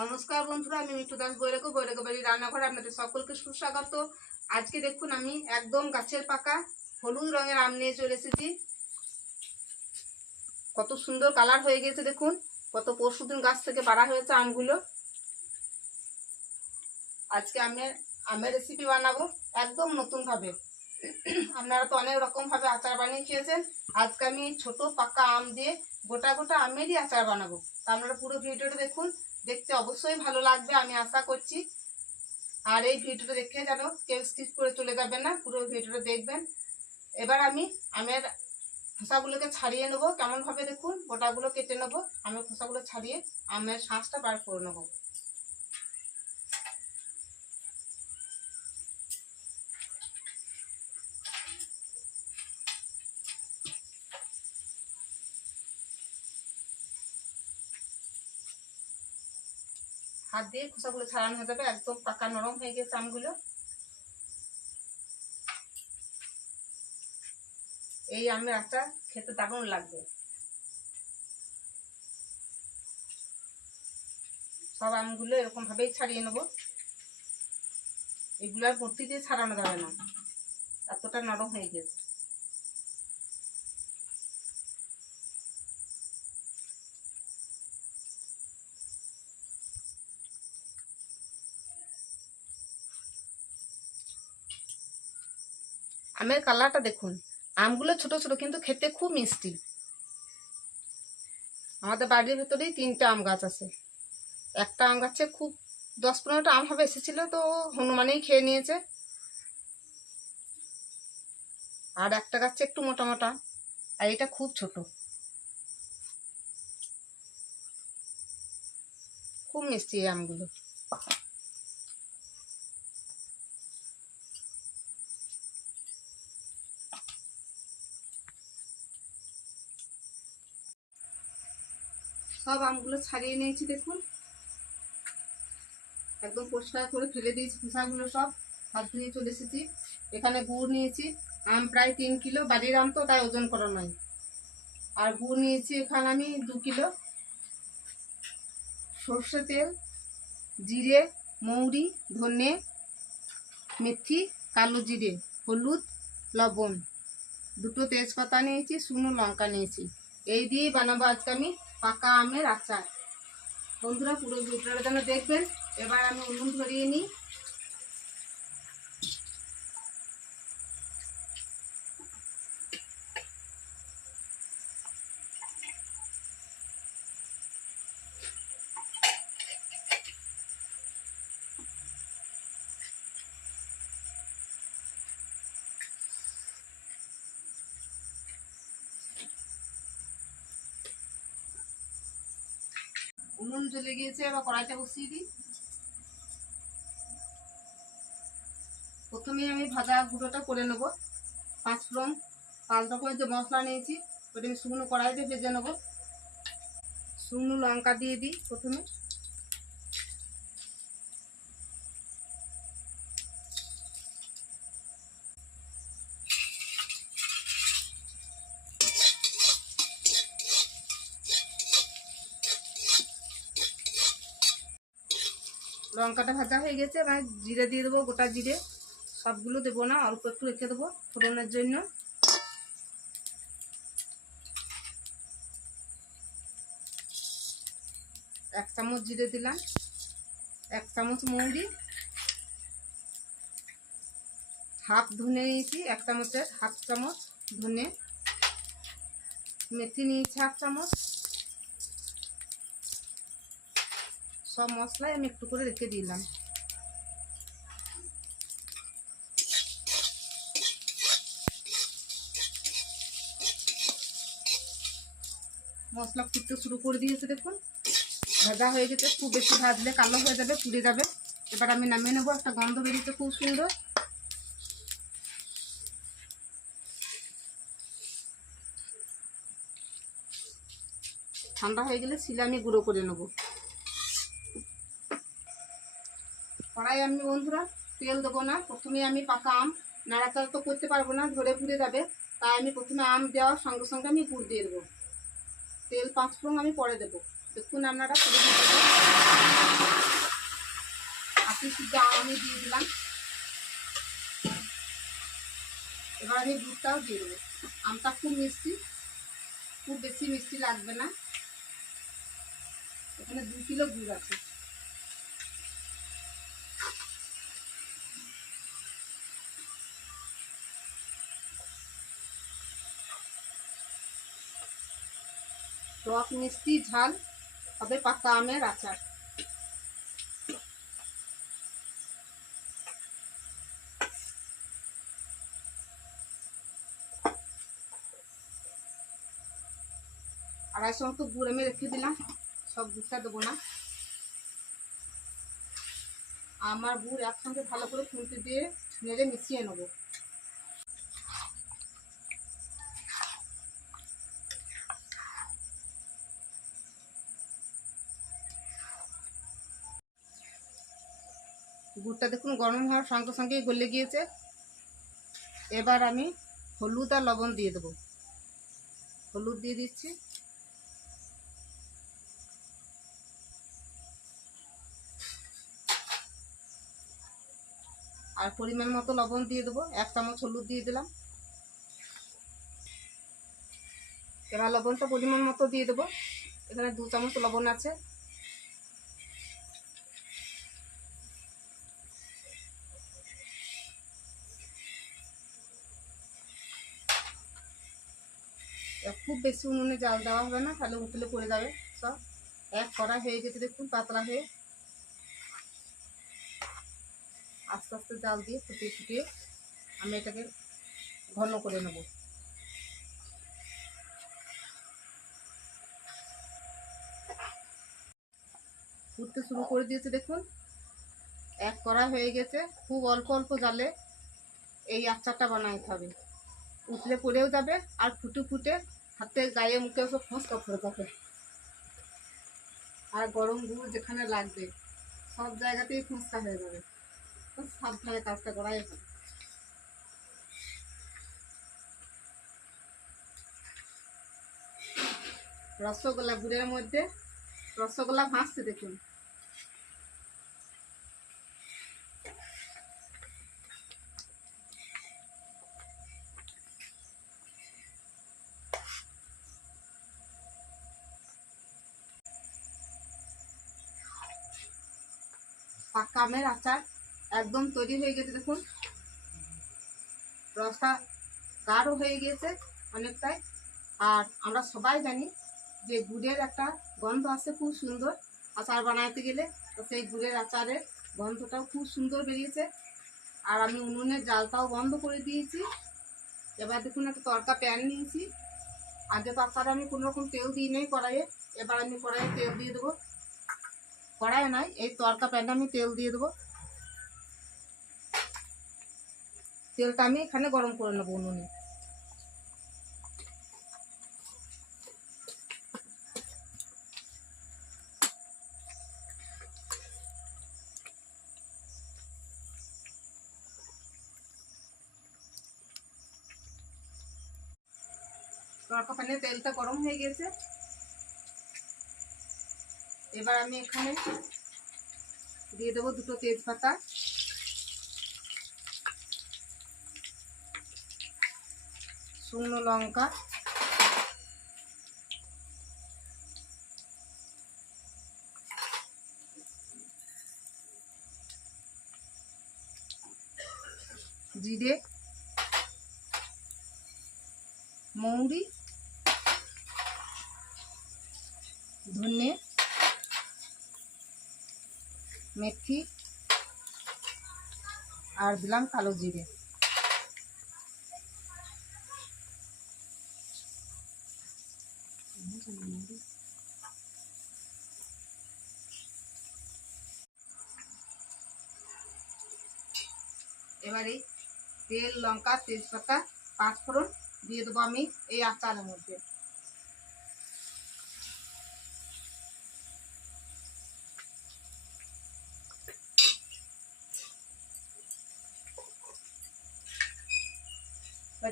নমস্কার বন্ধুরা, আমি মিঠু দাস বৈরাগো বৈরাগো বাড়ির রান্নাঘরে আপনাদের সকলকে সুস্বাগত। আজকে দেখুন আমি একদম গাছের পাকা হলুদ রঙের আম নিয়ে চলে এসেছি। কত সুন্দর কালার হয়ে গেছে দেখুন, কত পরশুদিন গাছ থেকে পাড়া হয়েছে আমগুলো। আজকে আমি আমের রেসিপি বানাবো একদম নতুনভাবে। আপনারা তো অনেক রকমভাবে আচার বানিয়ে খেয়েছেন। আজকে আমি ছোট পাকা আম দিয়ে গোটা গোটা আমেরই আচার বানাবো। তা আপনারা পুরো ভিডিওটা দেখুন দেখতে অবশ্যই ভালো লাগবে, আমি আশা করছি। আর এই ভিডিওটা দেখে যেন কেউ স্কিপ করে চলে যাবেন না, পুরো ভিডিওটা দেখবেন। এবার আমি, আমের খোসাগুলোকে ছাড়িয়ে নেব। কেমনভাবে দেখুন, গোটাগুলো কেটে নেব। আমের খোসাগুলো ছাড়িয়ে আমের শাঁসটা বার করে নেব। হাত দিয়ে খোসাগুলো ছাড়ানো হয়ে যাবে, একদম পাকা নরম হয়ে গেছে আমগুলো। এই আমের আচার খেতে দারুণ লাগবে। সব আমগুলো এরকম ভাবেই ছাড়িয়ে নেব। এগুলো আর ভর্তি দিয়ে ছাড়ানো যাবে না। এতটা নরম হয়ে গেছে। আমের কালারটা দেখুন। আমগুলো ছোট ছোট, কিন্তু খেতে খুব মিষ্টি। আমাদের বাড়ির ভেতরেই তিনটা আম গাছ আছে। একটা আম গাছে খুব দশ পনেরোটা আম হবে এসেছিল, তো হনুমানেই খেয়ে নিয়েছে। আর একটা গাছে একটু মোটা মোটা, আর এটা খুব ছোট। খুব মিষ্টি আমগুলো। সব আমগুলো ছাড়িয়ে নিয়েছি, দেখুন। একদম পরিষ্কার করে ফেলে দিয়েছি খোসাগুলো সব। হাত ধুয়ে চলে এসেছি। এখানে গুড় নিয়েছি। আম প্রায় তিন কিলো। বাড়ির আম তো তাই ওজন করা নয়। আর গুড় নিয়েছি এখানে আমি দু কিলো। সর্ষে তেল, জিরে, মৌরি, ধনে, মেথি, কালো জিরে, হলুদ, লবণ। দুটো তেজপাতা নিয়েছি, শুকনো লঙ্কা নিয়েছি। এই দিয়েই বানাবো আজকে আমি পাকা আমের আচার। বন্ধুরা পুরো ভিডিওটা যেন দেখবেন। এবার আমি উনুন ধরিয়ে নিই। উনুন জ্বলে গিয়েছে, এবার কড়াইটা বসিয়ে দিই। প্রথমে আমি ভাজা গুঁড়োটা করে নেব। পাঁচ ফোড়ন পাঁচ রকমের যে মশলা নিয়েছি, ওটা আমি শুকনো কড়াইতে ভেজে নেব। শুকনো লঙ্কা দিয়ে দিই প্রথমে। লঙ্কাটা ভাজা হয়ে গেছে, এবার জিরে দিয়ে দেবো, গোটা জিরে। সবগুলো দেবো না, অল্প একটু রেখে দেবো ফোড়নের জন্য। এক চামচ জিরে দিলাম, এক চামচ মৌরি, হাফ ধনে নিয়েছি, এক চামচের হাফ চামচ ধনে। মেথি নিয়েছি হাফ চামচ। সব মশলাই আমি একটু করে রেখে দিলাম। মশলা ফুটতে শুরু করে দিয়েছে দেখুন। ভাজা হয়ে গেছে, খুব বেশি ভাজলে কালো হয়ে যাবে, পুড়ে যাবে। এবার আমি নামিয়ে নেব, একটা গন্ধ বেরিয়েছে খুব সুন্দর। ঠান্ডা হয়ে গেলে শিলে আমি গুঁড়ো করে নেব। কড়াই আমি বন্ধুরা তেল দেবো না। প্রথমে আমি পাকা আম, নাড়াচাড়া তো করতে পারব না ধরে পুড়ে যাবে। তাই আমি প্রথমে আম দেওয়ার সঙ্গে সঙ্গে আমি গুড় দিয়ে দেবো। তেল পাঁচ ফোড়ন আমি পরে দেবো। দেখুন আপনারা আমি দিয়ে দিলাম। এবার আমি দুধটাও দিয়ে দেবো। আমটা খুব মিষ্টি। খুব বেশি মিষ্টি লাগবে না। এখানে দু কিলো গুড় আছে। টক মিষ্টি ঝাল হবে পাকা আমের আচার। আড়াইশো মতো গুড় আমি রেখে দিলাম, সব গুড়টা দেবো না। আমার গুড় একসঙ্গে ভালো করে খুঁতে দিয়ে নেড়ে মিশিয়ে নেব। গুড়টা দেখুন গরম হওয়ার সঙ্গে সঙ্গেই গলে গিয়েছে। এবার আমি হলুদ আর লবণ দিয়ে দেবো। হলুদ দিয়ে দিচ্ছি। আর পরিমাণ মতো লবণ দিয়ে দেবো। এক চামচ হলুদ দিয়ে দিলাম। এবার লবণটা পরিমাণ মতো দিয়ে দেবো। এখানে দু চামচ লবণ আছে। খুব বেশি উনুনে জাল দেওয়া হবে না, তাহলে উতলে পড়ে যাবে সব। এক কড়াই হয়ে গেছে দেখুন, পাতলা হয়ে। আস্তে আস্তে জাল দিয়ে ফুটিয়ে ফুটিয়ে আমি এটাকে ঘন করে নেব। ফুটতে শুরু করে দিয়েছে দেখুন। এক কড়াই হয়ে গেছে, খুব অল্প অল্প জালে এই আচারটা বানাইতে হবে। উতলে পড়েও যাবে, আর ফুটে ফুটে হাতে গায়ে মুখে সব ফসকা পড়ে যাবে আর গরম গুড় যেখানে লাগবে, সব জায়গাতেই ফুসকা হয়ে যাবে। সাবধানে কাজটা করাই হবে। রসগোল্লা গুড়ের মধ্যে, রসগোল্লা ভাসছে দেখুন। আমের আচার একদম তৈরি হয়ে গেছে, দেখুন। রসটা গাঢ় হয়ে গিয়েছে অনেকটাই। আর আমরা সবাই জানি যে গুড়ের একটা গন্ধ আসে খুব সুন্দর। আচার বানাতে গেলে তো সেই গুড়ের আচারের গন্ধটাও খুব সুন্দর বেরিয়েছে। আর আমি উনুনের জালটাও বন্ধ করে দিয়েছি। এবার দেখুন একটা তরকা প্যান নিয়েছি। আগে তো আচারে আমি কোনো রকম তেল দিই নেই কড়াইয়ে। এবার আমি কড়াইয়ে তেল দিয়ে দেবো। কড়াই নয় এই তরকা প্যানটা আমি তেল দিয়ে দেবো। তেলটা আমি এখানে গরম করে নেব উনুনে। তেলটা গরম হয়ে গেছে। এবার আমি এখানে দিয়ে দেবো দুটো তেজপাতা। শুকনো লঙ্কা। জিরে। মৌরি। মেথি আর দিলাম কালো জিরে। এবারে তেল, লঙ্কা, তেজপাতা, পাঁচফোড়ন দিয়ে দেবো আমি এই আচারের মধ্যে।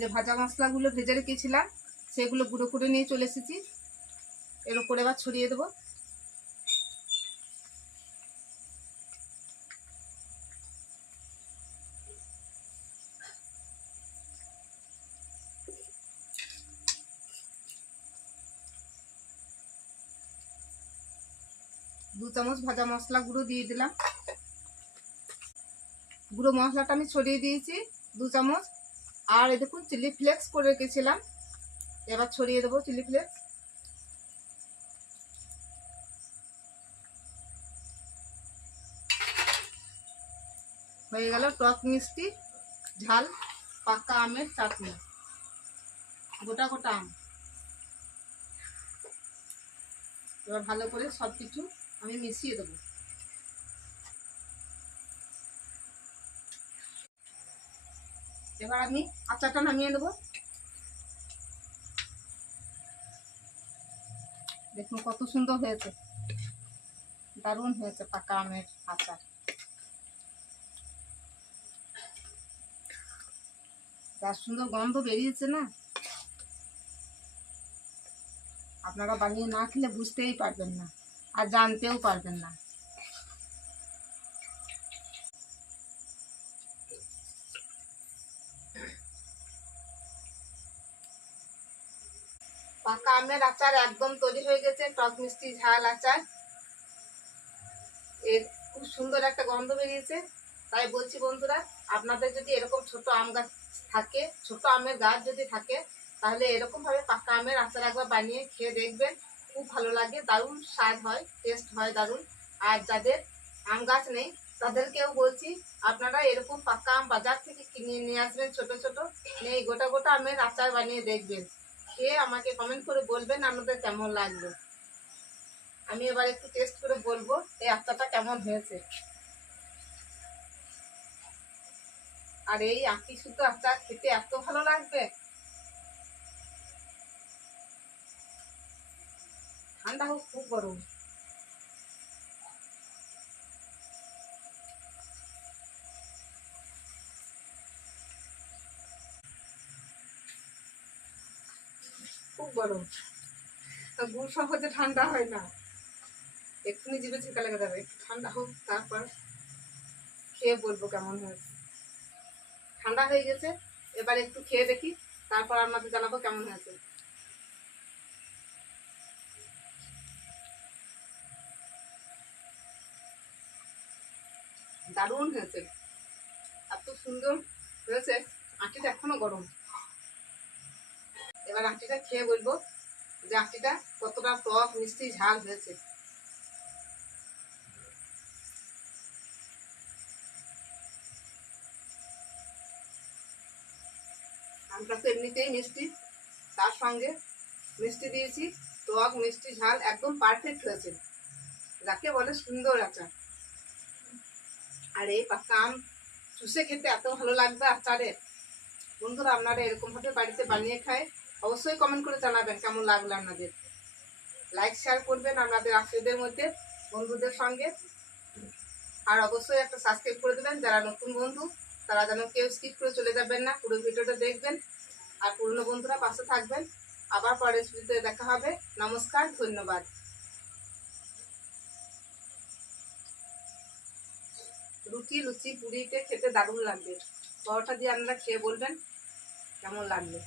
যে ভাজা মশলাগুলো ভেজে রেখেছিলাম, সেগুলো গুঁড়ো করে নিয়ে চলে এসেছি। এর উপরে আবার ছড়িয়ে দেবো। দু চামচ ভাজা মশলা গুঁড়ো দিয়ে দিলাম। গুঁড়ো মশলাটা আমি ছড়িয়ে দিয়েছি। দু চামচ আর এই দেখুন চিলি ফ্লেক্স করে রেখেছিলাম। এবার ছড়িয়ে দেবো চিলি ফ্লেক্স হয়ে গেল টক মিষ্টি, ঝাল, পাকা আমের চাটনি। গোটা গোটা আম। এবার ভালো করে সব কিছু আমি মিশিয়ে দেবো। এবার আমি আচারটা নামিয়ে নেব। দেখুন কত সুন্দর হয়েছে। দারুণ হয়েছে পাকা আমের আচার। যা সুন্দর গন্ধ বেরিয়েছে না? আপনারা বানিয়ে না খেলে বুঝতেই পারবেন না, আর জানতেও পারবেন না। পাকা আমের আচার একদম তৈরি হয়ে গেছে, টক মিষ্টি, ঝাল আচার। এর খুব সুন্দর একটা গন্ধ বেরিয়েছে। তাই বলছি বন্ধুরা, আপনাদের যদি এরকম ছোট আম গাছ থাকে, ছোট আমের গাছ যদি থাকে, তাহলে এরকমভাবে পাকা আমের আচার একবার বানিয়ে খেয়ে দেখবেন। খুব ভালো লাগে, দারুণ স্বাদ হয় টেস্ট হয় দারুণ। আর যাদের আম গাছ নেই, তাদেরকেও বলছি, আপনারা এরকম পাকা আম বাজার থেকে কিনে নিয়ে আসবেন, ছোট ছোট। নিয়ে গোটা গোটা আমের আচার বানিয়ে দেখবেন। খেয়ে আমাকে কমেন্ট করে বলবেন আপনাদের কেমন লাগল? আমি এবার একটু টেস্ট করে বলব এই আচারটা কেমন হয়েছে। আর এই আঁকি শুদ্ধ আচার খেতে এত ভালো লাগবে। ঠান্ডা হোক, খুব গরম। খুব গরম। গুড় সহজে ঠান্ডা হয় না। এক্ষুনি জিভে ছেঁকা লেগে যাবে। একটু ঠান্ডা হোক, তারপর খেয়ে বলব কেমন হয়েছে। ঠান্ডা হয়ে গেছে, এবার একটু খেয়ে দেখি, তারপর আপনাদের জানাব কেমন হয়েছে। দারুণ হয়েছে। এত সুন্দর হয়েছে, আটিটা এখনও গরম। এবার আটিটা খেয়ে বলব যে আটিটা কতটা টক, মিষ্টি, ঝাল হয়েছে। আমটা তো এমনিতেই মিষ্টি। তার সঙ্গে মিষ্টি দিয়েছি, টক, মিষ্টি, ঝাল, একদম পারফেক্ট হয়েছে। যাকে বলে সুন্দর আচার। আর এই পাকা আম চুষে খেতে এত ভালো লাগবে আচারে। বন্ধুরা, আপনারা এরকমভাবে বাড়িতে বানিয়ে খায়। অবশ্যই কমেন্ট করে জানাবেন কেমন লাগল আপনাদের। লাইক শেয়ার করবেন আপনাদের আত্মীয়দের মধ্যে, বন্ধুদের সঙ্গে। আর অবশ্যই একটা সাবস্ক্রাইব করে দেবেন, যারা নতুন বন্ধু, তারা যেন কেউ স্কিপ করে চলে যাবেন না, পুরো ভিডিওটা দেখবেন। আর পুরনো বন্ধুরা পাশে থাকবেন। আবার পরের ভিডিওতে দেখা হবে। নমস্কার, ধন্যবাদ। রুটি, লুচি, পুরিতে খেতে দারুণ লাগবে। পরোটা দিয়ে আপনারা খেয়ে বলবেন, কেমন লাগবে